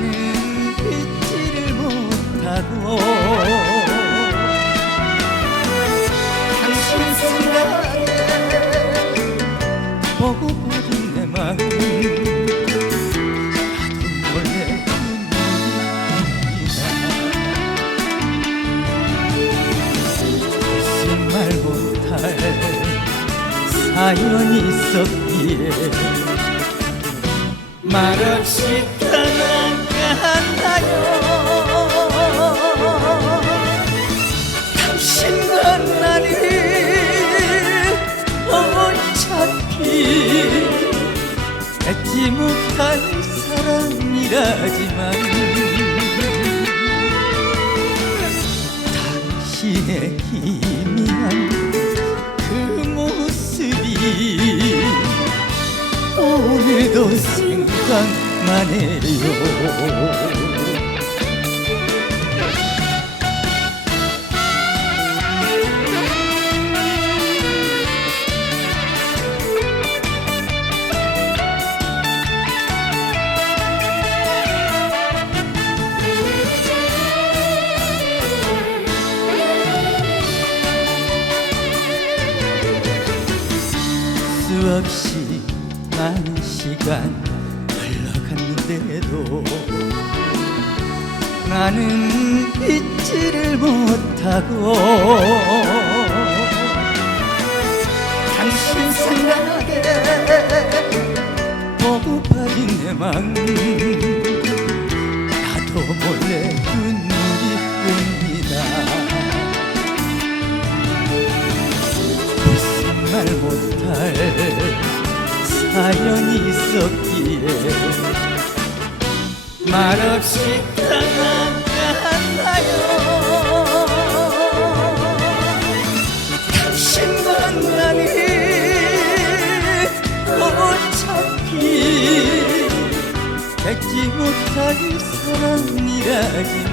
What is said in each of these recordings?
나는 잊지를 못하고 당신 생각에 보고받은 내 마음 나도 몰래 눈입니다. 무슨 말 못할 사연이 있었기에 말없이 떠나 가나요. 당신과 나는 어차피 맺지 못할 사랑이라지만 당신의 희미한 그 모습이 오늘도 생각나네요 수없이 많은 시간 흘러갔는데도 나는 잊지를 못하고 당신 생각에 고파진 내맘 나도 몰래 눈물이 흐릅니다. 무슨 말 못할 사연이 있었기에 말없이 떠나가나요? 당신과 나는 어차피 맺지 못할 사랑이라지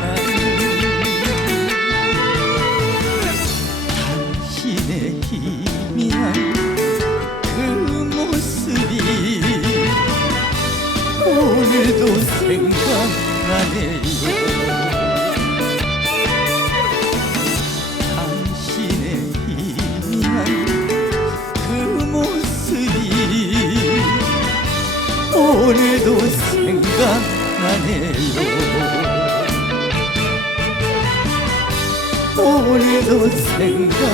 생각나네요 당신의 희미한 그 모습이 오늘도 생각나네요. 오늘도 생각나네요